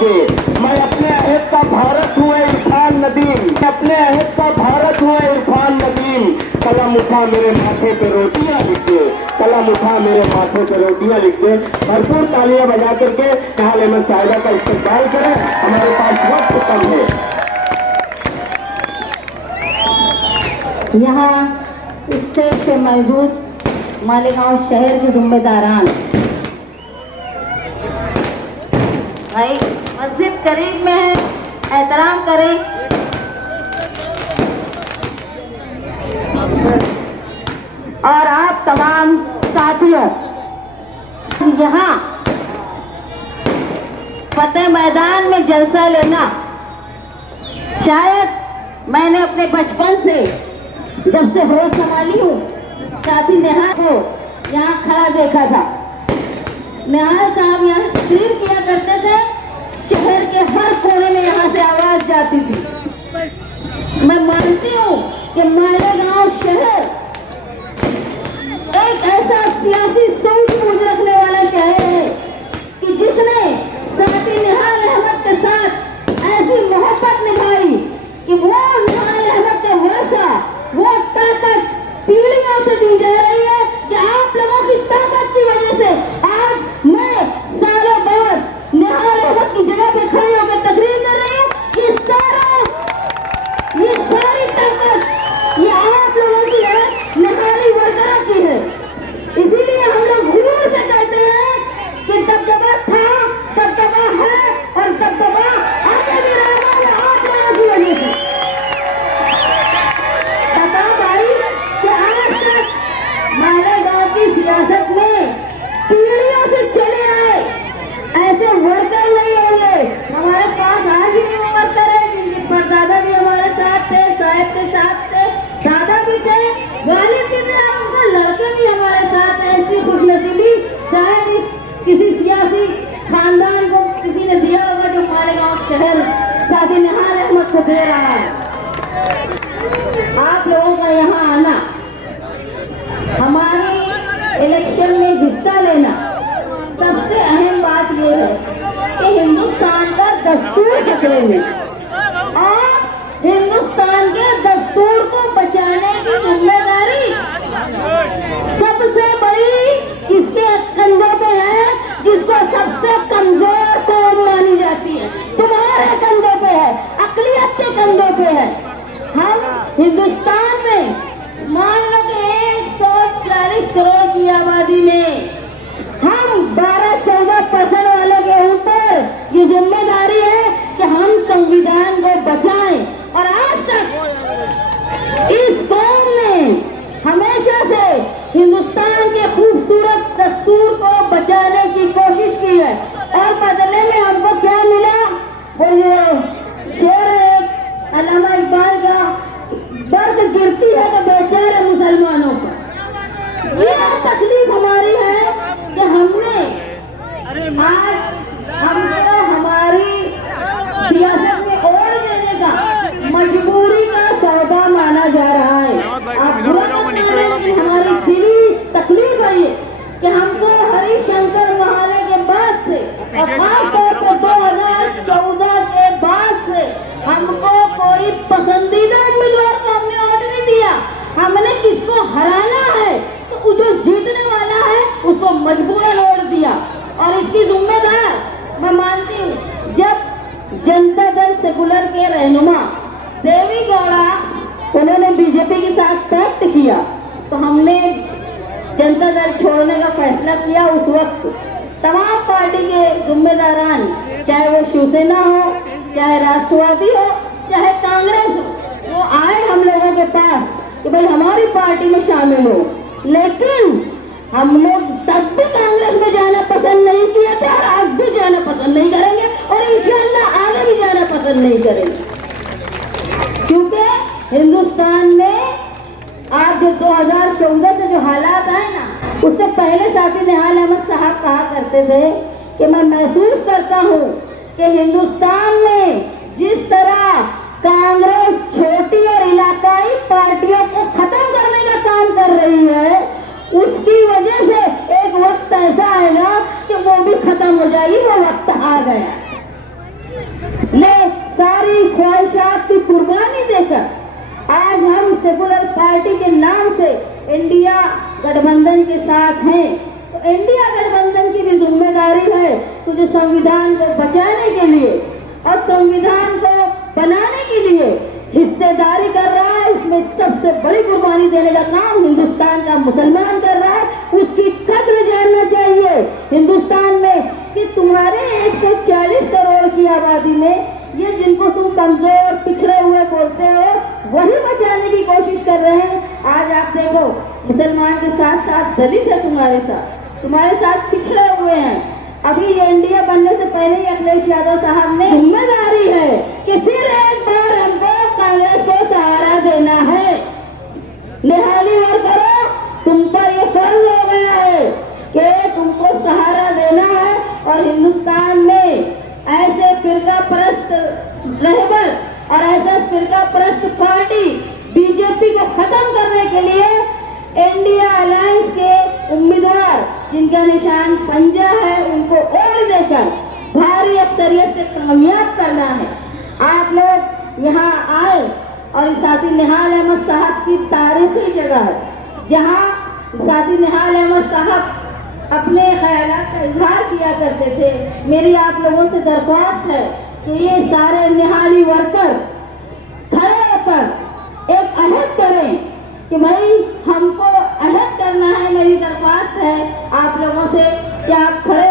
के। मैं अपने अहद का भारत हुआ इरफान नदीम, अपने अहद का भारत हुआ इरफान नदीम। कलम उठा मेरे माथे पे रोटियां लिख दे, कलम उठा मेरे माथे पे रोटियां लिख दे। भरपूर तालियां बजा करके निहाल अहमद साहिबा का इस्तेमाल करें, हमारे पास वक्त कम है। यहाँ स्टेज से मौजूद मालेगांव शहर के जिम्मेदारान भाई, मस्जिद करीब में है, एहतराम करें। और आप तमाम साथियों, यहाँ फतेह मैदान में जलसा लेना शायद मैंने अपने बचपन से, जब से होश संभाली हूँ, साथी निहाल को यहाँ खड़ा देखा था। निहाल साहब यहाँ तकरीर किया करते थे, शहर के हर कोने में यहाँ से आवाज जाती थी। मैं मानती हूँ कि मालेगांव शहर एक ऐसा सियासी सूझबूझ रखने वाला शहर है कि जिसने साथी निहाल अहमद के साथ ऐसी मोहब्बत निभाई कि वो निहाल अहमद के वर्षा, वो ताकत पीढ़ियों से दी जा रही है कि आप लोगों की ताकत की वजह से आज मैं सालों बाद निहाल अहमद की जगह पे खड़े होकर तकरीर कर रही हूँ। ये सारी ताकत ये आप लोगों की है, निहाली वर्करों की है। इसीलिए हम लोग गुरूर से कहते हैं कि दबदबा था, दबदबा है और दबदबा आगे भी रहेगा, आप लोगों की वजह से। बता भाई कि आज तक मालेगांव की सियासत में पीढ़ियों से चले आए ऐसे वर्कर नहीं होंगे। हमारे पास आज भी वर्कर है जिनके परदादा भी हमारे साथ थे, साहब के साथ थे, दादा भी थे, वालिद भी थे, उनके लड़के भी हमारे साथ हैं। ऐसी खुशनसीबी शायद इस किसी सियासी खानदान को किसी ने दिया होगा जो मालेगांव शहर साथी निहाल अहमद को दे रहा है। आप लोगों का यहाँ आना, हमारी इलेक्शन में हिस्सा लेना, सबसे अहम बात यह है कि हिंदुस्तान का दस्तूर खतरे में और हिंदुस्तान के दस्तूर को बचाने की जिम्मेदारी सबसे बड़ी किसके कंधों पे है, जिसको सबसे कमजोर कौम मानी जाती है, तुम्हारे कंधों पे है, अकलियत के कंधों पे है। हम हिंदुस्तान में मान लो कि 140 करोड़ की आबादी में हम 12-14% वालों के ऊपर ये जिम्मेदारी है कि हम संविधान को बचाएं। और आज तक इस कौम ने हमेशा से हिंदुस्तान के खूबसूरत दस्तूर को बचाने की कोशिश की है। और बदले में हमको क्या मिला? वो ये शेर है अल्लामा इकबाल का, दर्द गिरती है तो बेचारे मुसलमानों पर। ये तकलीफ हमारी है कि हमने आज हमको हमारी सियासत में ओढ़ देने का मजबूरी का सौदा माना जा रहा है। आप बुरा मत मानिए, लेकिन हमारी दिली तकलीफ है ये कि हमको हरिशंकर महाले के बाद से और खासतौर पर 2014 के बाद से हमको कोई पसंदीदा उम्मीदवार को हमने वोट नहीं दिया। हमने किसको हराना है तो जो जीतने वाला है उसको मजबूरन वोट दिया। और इसकी जिम्मेदार मैं मानती हूँ, जब जनता दल सेकुलर के रहनुमा देवी गौड़ा उन्होंने बीजेपी के साथ पैक्ट किया तो हमने जनता दल छोड़ने का फैसला किया। उस वक्त तमाम पार्टी के जिम्मेदारान, चाहे वो शिवसेना हो, चाहे राष्ट्रवादी हो, चाहे कांग्रेस हो, वो आए हम लोगों के पास कि भाई हमारी पार्टी में शामिल हो। लेकिन हम लोग तब भी कांग्रेस में जाना पसंद नहीं किया था और आज भी जाना पसंद नहीं करेंगे और इंशाअल्लाह आगे भी जाना पसंद नहीं करेंगे, क्योंकि हिंदुस्तान में आज जो 2014 से जो हालात आए ना, उससे पहले साथी निहाल अहमद साहब कहा करते थे कि मैं महसूस करता हूँ कि हिंदुस्तान में जिस तरह कांग्रेस छोटी और इलाकाई पार्टियों को खत्म करने का काम कर रही है, उसकी वजह से एक वक्त ऐसा आएगा कि वो भी खत्म हो जाएगी। वो वक्त आ गया। ले सारी ख्वाहिशात की कुर्बानी देकर आज हम सेकुलर पार्टी के नाम से इंडिया गठबंधन के साथ हैं। तो इंडिया गठबंधन की भी जिम्मेदारी है तो जो संविधान को बचाने के लिए और संविधान को बनाने के लिए हिस्सेदारी कर रहा है, उसमें सबसे बड़ी कुर्बानी देने का काम हिंदुस्तान का मुसलमान कर रहा है। उसकी कद्र जानना चाहिए हिंदुस्तान में कि तुम्हारे 140 करोड़ की आबादी में ये जिनको तुम कमजोर पिछड़े हुए बोलते हो वही बचाने की कोशिश कर रहे हैं। आज आप देखो मुसलमान के साथ साथ दलित है तुम्हारे साथ पिछड़े हुए हैं। अभी ये इंडिया बनने से पहले ही अखिलेश यादव साहब ने जिम्मेदारी है कि फिर एक बार हमको कांग्रेस को सहारा देना है। निहाली वर्करों, तुम पर ये फर्ज हो गया है कि तुमको सहारा देना है और हिंदुस्तान में ऐसे फिरका परस्त रहबर और ऐसे फिरका परस्त पार्टी बीजेपी को खत्म करने के लिए इंडिया अलायंस के उम्मीदवार जिनका निशान पंजा है उनको वोट देकर भारी अक्सरियत से कामयाब करना है। आप लोग यहाँ आए और साथी निहाल अहमद साहब की तारीखी जगह है जहाँ साथी निहाल अहमद साहब अपने ख्यालात का इजहार किया करते थे। मेरी आप लोगों से दरख्वास्त है कि ये सारे निहाली वर्कर खड़े होकर एक अहद करें कि भाई हमको अहद करना है। मेरी दरख्वास्त है आप लोगों से कि आप खड़े